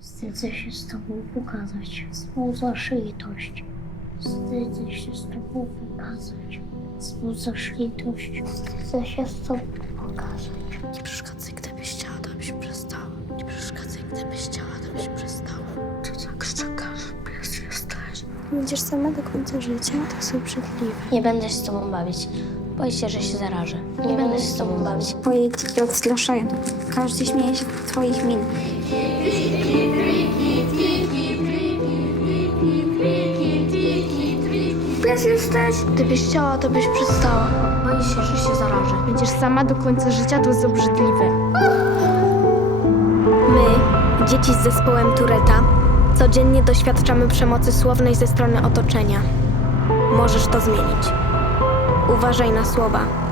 Wstydzę się z tobą pokazać swą zaszyjność. Wstydzę się z tobą pokazać swą zaszyjność. Wstydzę się z tobą pokazać. Nie przeszkadzaj, gdybyś chciała, to byś przestała. Nie przeszkadzaj, gdybyś chciała, to byś przestała. Co za krzyczaka, żebyś się stać. Będziesz sama do końca życia, to są przedliwe. Nie będę się z tobą bawić. Boję się, że się zarażę. Nie, nie będę się z tobą bawić. Twoje dzieci odstraszają. Każdy śmieje się z twoich min. pies jesteś? Gdybyś chciała, to byś przestała. Boję się, że się zarażę. Będziesz sama do końca życia, to jest obrzydliwe. My, dzieci z zespołem Tureta, codziennie doświadczamy przemocy słownej ze strony otoczenia. Możesz to zmienić. Uważaj na słowa,